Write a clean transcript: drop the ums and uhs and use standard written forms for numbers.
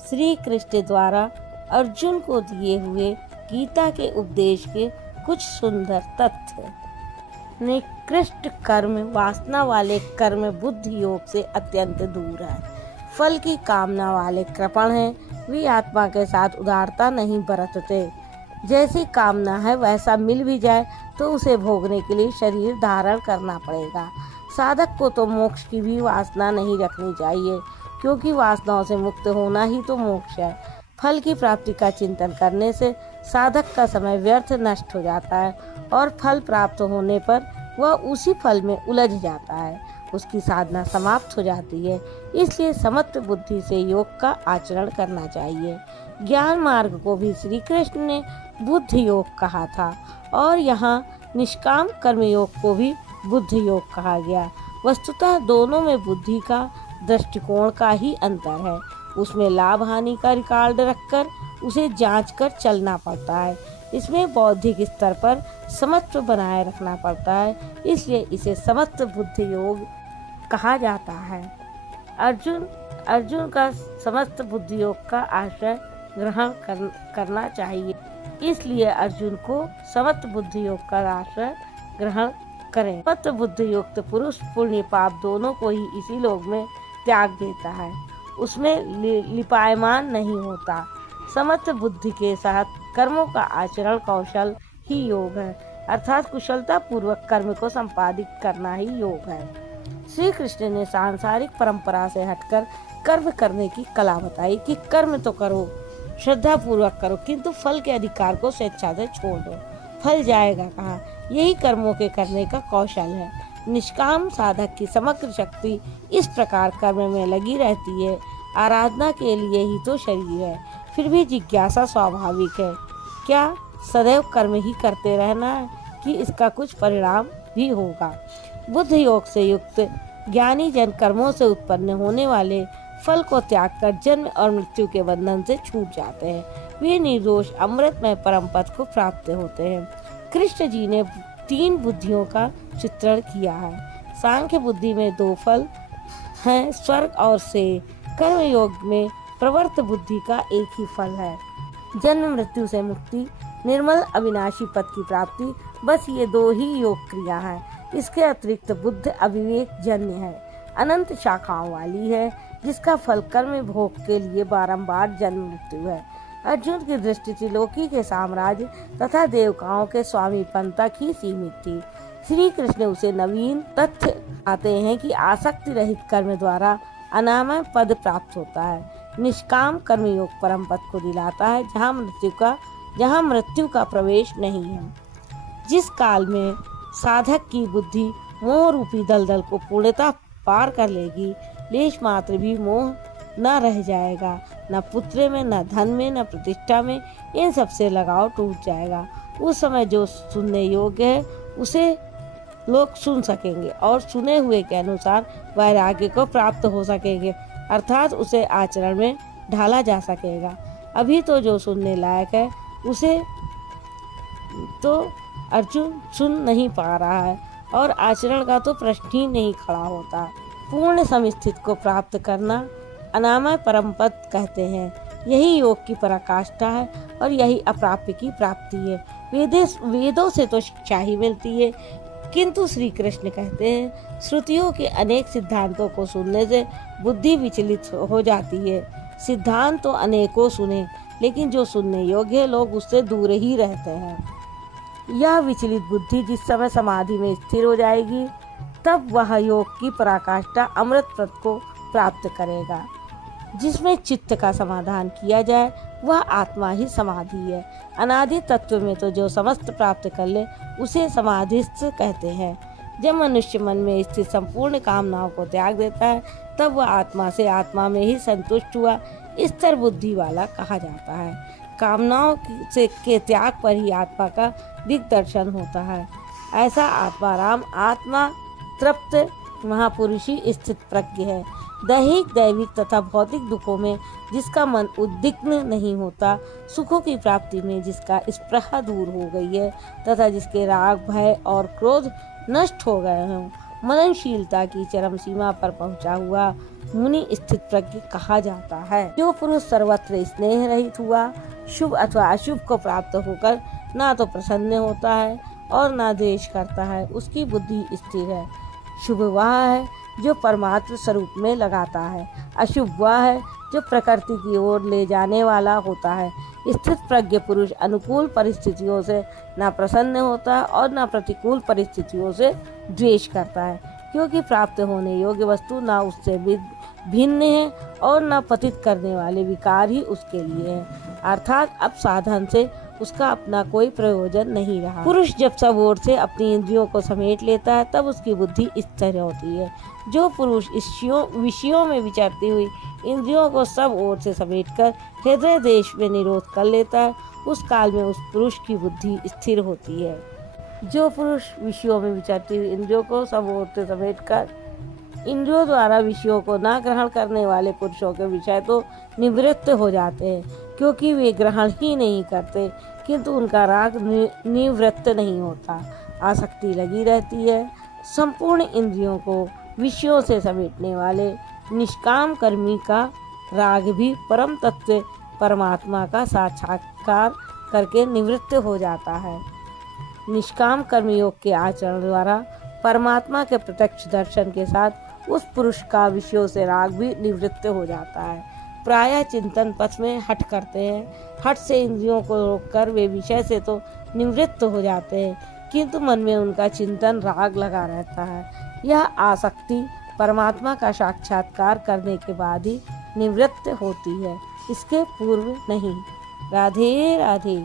श्री कृष्ण द्वारा अर्जुन को दिए हुए गीता के उपदेश के कुछ सुंदर तथ्य। निकृष्ट कर्म वासना वाले कर्म बुद्धि योग से अत्यंत दूर है। फल की कामना वाले कृपण हैं, वे आत्मा के साथ उदारता नहीं बरतते। जैसी कामना है वैसा मिल भी जाए तो उसे भोगने के लिए शरीर धारण करना पड़ेगा। साधक को तो मोक्ष की भी वासना नहीं रखनी चाहिए, क्योंकि वासनाओं से मुक्त होना ही तो मोक्ष है। फल की प्राप्ति का चिंतन करने से साधक का समय व्यर्थ नष्ट हो जाता है और फल प्राप्त होने पर वह उसी फल में उलझ जाता है, उसकी साधना समाप्त हो जाती है। इसलिए समत्व बुद्धि से योग का आचरण करना चाहिए। ज्ञान मार्ग को भी श्री कृष्ण ने बुद्धि योग कहा था और यहाँ निष्काम कर्म योग को भी बुद्धि योग कहा गया। वस्तुतः दोनों में बुद्धि का दृष्टिकोण का ही अंतर है। उसमें लाभ हानि का रिकॉर्ड रखकर उसे जांचकर चलना पड़ता है। इसमें बौद्धिक स्तर पर समत्व बनाए रखना पड़ता है, इसलिए इसे समत्व बुद्धि योग कहा जाता है। अर्जुन का समस्त बुद्धि योग का आश्रय ग्रहण करना चाहिए, इसलिए अर्जुन को समत्व बुद्धि योग का आश्रय ग्रहण करें। समत्व बुद्धि युक्त पुरुष पुण्य पाप दोनों को ही इसी लोक में त्याग देता है, उसमें लिपायमान नहीं होता। समत्व बुद्धि के साथ कर्मों का आचरण कौशल ही योग है, अर्थात कुशलता पूर्वक कर्म को संपादित करना ही योग है। श्री कृष्ण ने सांसारिक परंपरा से हटकर कर्म करने की कला बताई कि कर्म तो करो, श्रद्धा पूर्वक करो, किंतु फल के अधिकार को स्वेच्छा से छोड़ दो। फल जाएगा कहाँ, यही कर्मों के करने का कौशल है। निष्काम साधक की समग्र शक्ति इस प्रकार कर्म में लगी रहती है। आराधना के लिए ही तो शरीर है, फिर भी जिज्ञासा स्वाभाविक है। क्या सदैव कर्म ही करते रहना है कि इसका कुछ परिणाम भी होगा? बुद्ध योग से युक्त ज्ञानी जन कर्मों से उत्पन्न होने वाले फल को त्याग कर जन्म और मृत्यु के बंधन से छूट जाते हैं। वे निर्दोष अमृतमय परम पद को प्राप्त होते हैं। कृष्ण जी ने 3 बुद्धियों का चित्रण किया है। सांख्य बुद्धि में 2 फल हैं, स्वर्ग और से। कर्म योग में प्रवृत्त बुद्धि का एक ही फल है, जन्म मृत्यु से मुक्ति, निर्मल अविनाशी पद की प्राप्ति। बस ये 2 ही योग क्रिया है। इसके अतिरिक्त बुद्ध अविवेक जन्य है, अनंत शाखाओं वाली है, जिसका फल कर्म भोग के लिए बारंबार जन्म मृत्यु है। अर्जुन की दृष्टि त्रिलोकी के साम्राज्य तथा देवताओं के स्वामीपन तक ही सीमित थी। श्री कृष्ण उसे नवीन तथ्य आते हैं कि आसक्ति रहित कर्म द्वारा अनामय पद प्राप्त होता है। निष्काम कर्म योग परम पद को दिलाता है, जहाँ मृत्यु का प्रवेश नहीं है। जिस काल में साधक की बुद्धि मोह रूपी दलदल को पूर्णतः पार कर लेगी, लेश मात्र भी मोह न रह जाएगा। न पुत्र में, न धन में, न प्रतिष्ठा में, इन सबसे लगाव टूट जाएगा। उस समय जो सुनने योग्य है उसे लोग सुन सकेंगे और सुने हुए के अनुसार वैराग्य को प्राप्त हो सकेंगे, अर्थात उसे आचरण में ढाला जा सकेगा। अभी तो जो सुनने लायक है उसे तो अर्जुन सुन नहीं पा रहा है और आचरण का तो प्रश्न ही नहीं खड़ा होता। पूर्ण समस्थित को प्राप्त करना अनामय परम पद कहते हैं। यही योग की पराकाष्ठा है और यही अप्राप्य की प्राप्ति है। वेदों से तो शिक्षा ही मिलती है, किंतु श्री कृष्ण कहते हैं श्रुतियों के अनेक सिद्धांतों को सुनने से बुद्धि विचलित हो जाती है। सिद्धांत तो अनेकों सुने, लेकिन जो सुनने योग्य है लोग उससे दूर ही रहते हैं। यह विचलित बुद्धि जिस समय समाधि में स्थिर हो जाएगी, तब वह योग की पराकाष्ठा अमृत पद को प्राप्त करेगा। जिसमें चित्त का समाधान किया जाए वह आत्मा ही समाधि है। अनादि तत्व में तो जो समस्त प्राप्त कर ले उसे समाधिस्थ कहते हैं। जब मनुष्य मन में स्थित संपूर्ण कामनाओं को त्याग देता है, तब वह आत्मा से आत्मा में ही संतुष्ट हुआ स्थिर बुद्धि वाला कहा जाता है। कामनाओं के त्याग पर ही आत्मा का दिग्दर्शन होता है। ऐसा आत्माराम आत्मा तृप्त महापुरुष ही स्थित प्रज्ञ है। दैहिक दैविक तथा भौतिक दुखों में जिसका मन उद्विग्न नहीं होता, सुखों की प्राप्ति में जिसका स्पृहा दूर हो गई है तथा जिसके राग भय और क्रोध नष्ट हो गए हों, मननशीलता की चरम सीमा पर पहुंचा हुआ मुनि स्थित प्रज्ञ कहा जाता है। जो पुरुष सर्वत्र स्नेह रहित हुआ, शुभ अथवा अशुभ को प्राप्त होकर ना तो प्रसन्न होता है और ना द्वेष करता है, उसकी बुद्धि स्थिर है। शुभ वह है जो परमात्म स्वरूप में लगाता है, अशुभ वह है जो प्रकृति की ओर ले जाने वाला होता है। स्थित प्रज्ञ पुरुष अनुकूल परिस्थितियों से ना प्रसन्न होता और ना प्रतिकूल परिस्थितियों से द्वेष करता है, क्योंकि प्राप्त होने योग्य वस्तु ना उससे भिन्न है और ना पतित करने वाले विकार ही उसके लिए है, अर्थात अब साधन से उसका अपना कोई प्रयोजन नहीं रहा। पुरुष जब सब ओर से अपनी इंद्रियों को समेट लेता है तब उसकी बुद्धि स्थिर होती है। जो पुरुष विषयों में विचरती हुई इंद्रियों को सब ओर से समेटकर हृदय देश में निरोध कर लेता है, उस काल में उस पुरुष की बुद्धि स्थिर होती है। जो पुरुष विषयों में विचरती हुई इंद्रियों को सब ओर से समेटकर इंद्रियों द्वारा विषयों को ना ग्रहण करने वाले पुरुषों के विषय तो निवृत्त हो जाते हैं, क्योंकि वे ग्रहण ही नहीं करते, किंतु उनका राग निवृत्त नहीं होता, आसक्ति लगी रहती है। संपूर्ण इंद्रियों को विषयों से समेटने वाले निष्काम कर्मी का राग भी परम तत्व परमात्मा का साक्षात्कार करके निवृत्त हो जाता है। निष्काम कर्मयोग के आचरण द्वारा परमात्मा के प्रत्यक्ष दर्शन के साथ उस पुरुष का विषयों से राग भी निवृत्त हो जाता है। प्रायः चिंतन पथ में हठ करते हैं, हठ से इंद्रियों को रोककर वे विषय से तो निवृत्त हो जाते हैं, किंतु मन में उनका चिंतन राग लगा रहता है। यह आसक्ति परमात्मा का साक्षात्कार करने के बाद ही निवृत्त होती है, इसके पूर्व नहीं। राधे राधे।